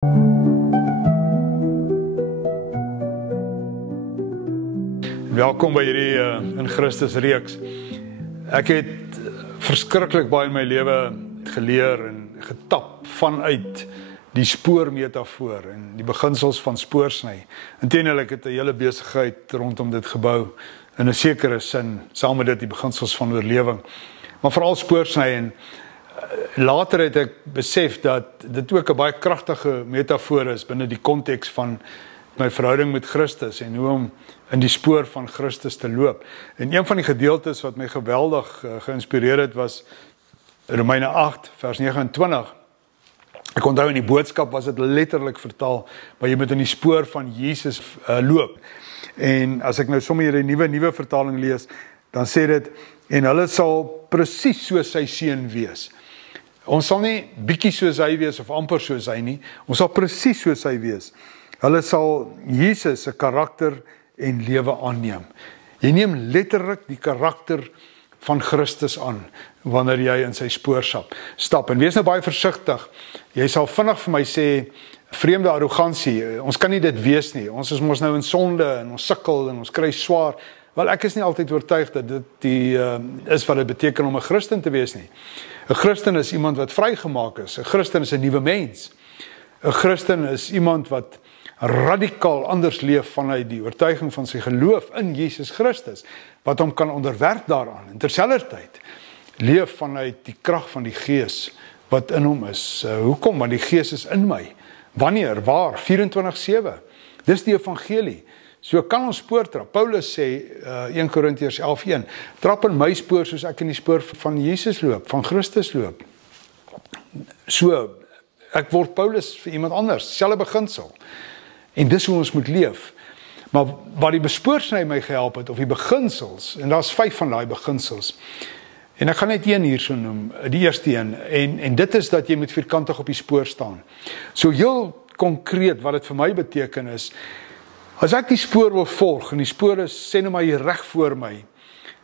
Welkom by hierdie in Christus reeks. Ek het verskriklik baie in my lewe geleer en getap vanuit die spoormetafoor en die beginsels van spoorsny. Inteendeel ek het 'n hele besigheid rondom dit gebou in 'n sekere sin, saam met dit die beginsels van oorlewing. Maar veral spoorsny, en later het ek besef dat dit ook 'n baie kragtige metafoor is binne die konteks van my verhouding met Christus en hoe om in die spoor van Christus te loop. En een van die gedeeltes wat my geweldig geïnspireer het was Romeine 8 vers 29. Ek onthou in die boodskap was dit letterlik vertaal, maar jy moet in die spoor van Jesus loop. En as ek nou sommer die nuwe vertaling lees, dan sê dit, en hulle sal presies soos sy seun wees. Ons sal nie bietjie soos hy wees of amper soos hy nie, ons sal presies soos hy wees. Hulle sal Jesus se karakter en lewe aanneem. Jy neem letterlik die karakter van Christus aan wanneer jy in sy spoor stap. En wees nou baie versigtig. Jy sal vinnig vir my sê vreemde arrogansie. Ons kan nie dit wees nie. Ons is mos nou in sonde en ons sukkel en ons kry swaar. Wel, ek is nie altyd oortuig dat dit is wat dit beteken om 'n Christen te wees nie. 'n Christen is iemand wat vrygemaak is. 'n Christen is 'n nuwe mens. 'n Christen is iemand wat radikaal anders leef vanuit die oortuiging van sy geloof in Jesus Christus, wat hom kan onderwerp daaraan, en terselfdertyd leef vanuit die krag van die Gees wat in hom is. Hoekom? Want die Gees is in my. Wanneer? Waar? 24/7. Dis die evangelie. So kan ons spoor trap. Paulus sê, 1 Korintiërs 11:1, trap in my spoor soos ek in die spoor van Jesus loop, van Christus loop. So, ek word Paulus vir iemand anders, selfe beginsel. En dis hoe ons moet leef. Maar wat die bespoorsny my gehelp het, of die beginsels, en daar's 5 van daai beginsels, en ek gaan net een hier so noem, die eerste een, en dit is dat jy moet vierkantig op die spoor staan. So heel konkreet wat dit vir my beteken is, as ek die spoor wil volg, en die spoor is, sê nou maar hier reg voor my,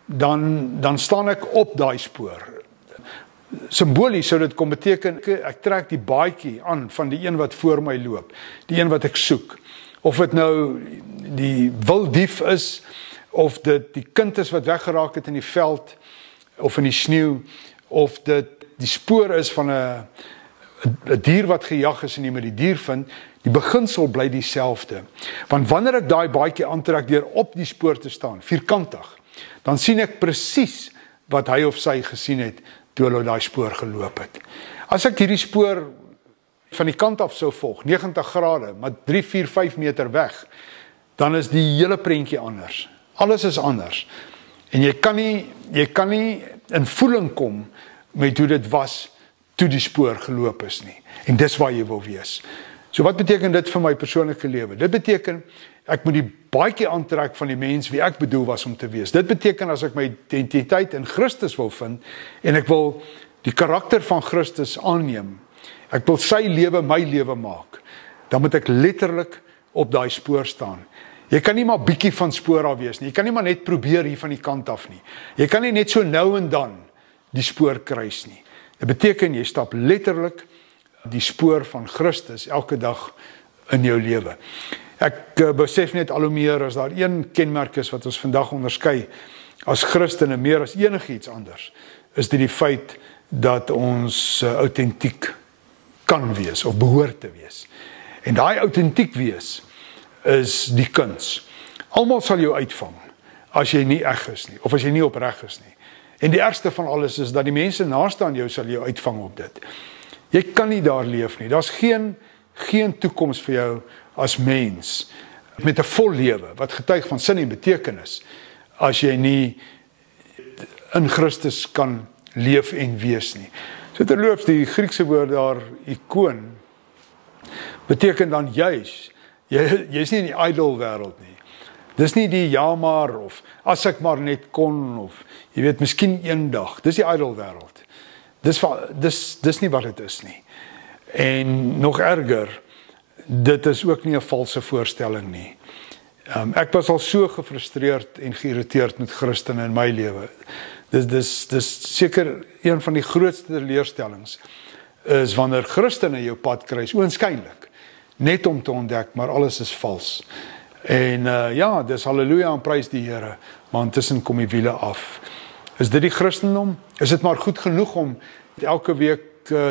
dan staan ek op daai spoor. Simbolies sou dit kom beteken, ek trek die baadjie aan van die een wat voor my loop, die een wat ek soek. Of dit nou die wilddief is, of dit die kind is wat weggeraak het in die veld, of in die sneeu, of dit die spoor is van 'n dier wat gejag is en jy moet die dier vind, die beginsel bly dieselfde. Want wanneer ek daai baadjie aantrek deur op die spoor te staan, vierkantig, dan sien ek presies wat hy of sy gesien het toe hulle daai spoor geloop het. As ek hierdie spoor van die kant af sou volg, 90 grade, maar 3, 4, 5 meter weg, dan is die hele prentjie anders. Alles is anders. En jy kan nie in voeling kom met hoe dit was toe die spoor geloop is nie. En dis waar jy wil wees. So wat beteken dit vir my persoonlike lewe? Dit beteken, ek moet die baadjie aantrek van die mens wie ek bedoel was om te wees. Dit beteken as ek my identiteit in Christus wil vind, en ek wil die karakter van Christus aanneem, ek wil sy lewe my lewe maak, dan moet ek letterlik op daai spoor staan. Jy kan nie maar bietjie van spoor af wees nie. Jy kan nie maar net probeer hier van die kant af nie. Jy kan nie net so nou en dan die spoor kruis nie. Dit beteken jy stap letterlik die spoor van Christus elke dag in jou lewe. Ek besef net al hoe meer as daar een kenmerk is wat ons vandag onderskei as Christene meer as enigiets anders, is dit die feit dat ons autentiek kan wees of behoort te wees. En daai autentiek wees is die kuns. Almal sal jou uitvang as jy nie eg is nie, of as jy nie opreg is nie. En die ergste van alles is dat die mense naaste aan jou sal jou uitvang op dit. Jy kan nie daar leef nie. Daar's geen toekoms vir jou as mens met 'n vol lewe wat getuig van sin en betekenis as jy nie in Christus kan leef en wees nie. So terloops, die Griekse woord daar, ikoon, beteken dan juis, jy's nie in die idol wêreld nie. Dis nie die ja maar, of as ek maar net kon, of jy weet, miskien eendag. Dis die idol wêreld. Dis nie wat dit is nie. En nog erger, dit is ook nie 'n valse voorstelling nie. Ek was al so gefrustreerd en geïrriteerd met Christene in my lewe. Dis seker een van die grootste teleurstellings is wanneer Christene jou pad kruis, oënskynlik. net om te ontdek, maar alles is vals. En ja, dis halleluja en prys die Here, maar intussen kom die wiele af. Is dit die Christendom? Is dit maar goed genoeg om elke week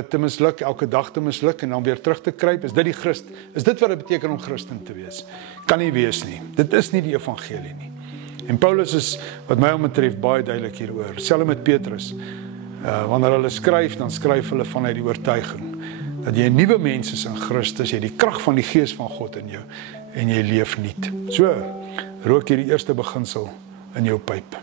te misluk, elke dag te misluk en dan weer terug te kruip? Is dit die Christ? Is dit wat dit beteken om Christen te wees? Kan nie wees nie. Dit is nie die evangelie nie. En Paulus is, wat my betref, baie duidelik hieroor. Selfs met Petrus. Wanneer hulle skryf, dan skryf hulle vanuit die oortuiging dat jy 'n nuwe mens is in Christus, jy die krag van die Gees van God in jou en jy leef nuut. So, rook hier die eerste beginsel in jou pyp.